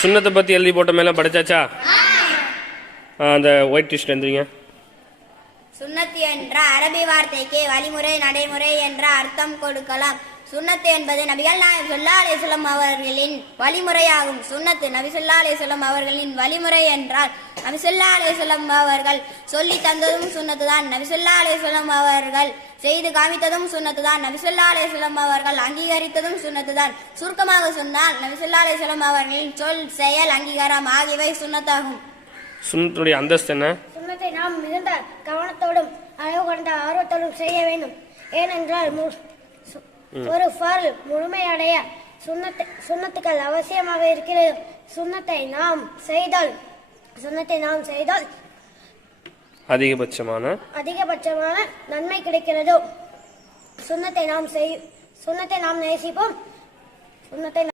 சுண்ணத்தை பற்றி எழுதி போட்ட மேலே படிச்சாச்சா? அந்த ஒயிட் டிஷர்ட் எழுந்திரிங்க. சுன்னத்து என்ற அரபி வார்த்தைக்கு வழிமுறை நடைமுறை என்ற அர்த்தம் கொடுக்கலாம். சுன்னத்து என்பது நபிகள் நாயகம் ஸல்லல்லாஹு அலைஹி வஸல்லம் அவர்களின் வழிமுறையாகும். சுன்னத்து நபி ஸல்லல்லாஹு அலைஹி வஸல்லம் அவர்களின் வழிமுறை என்றால் நபி ஸல்லல்லாஹு அலைஹி வஸல்லம் அவர்கள் சொல்லி தந்ததும் சுன்னத்து தான். நபி ஸல்லல்லாஹு அலைஹி வஸல்லம் அவர்கள் செய்து காமித்ததும் சுன்னத்து தான். நபி ஸல்லல்லாஹு அலைஹி வஸல்லம் அவர்கள் அங்கீகரித்ததும் சுன்னத்து தான். சுருக்கமாக சொன்னால் நபி ஸல்லல்லாஹு அலைஹி வஸல்லம் அவர்களின் சொல் செயல் அங்கீகாரம் ஆகியவை சுன்னத்தாகும். சுன்னத்துடைய அந்தஸ்து என்ன? சுன்னத்தை நாம் மிகுந்த கவனத்தோடும் அளவு கொண்ட ஆர்வத்தோடும் செய்ய வேண்டும். ஏனென்றால் ஒரு ஃபர்ல் முழுமையடைய சுன்னத்துக்கள் அவசியமாக இருக்கிறது. சுன்னத்தை நாம் செய்தால் அதிகபட்சமான நன்மை கிடைக்கிறது. சுன்னத்தை நாம் நேசிப்போம். சுன்னத்தை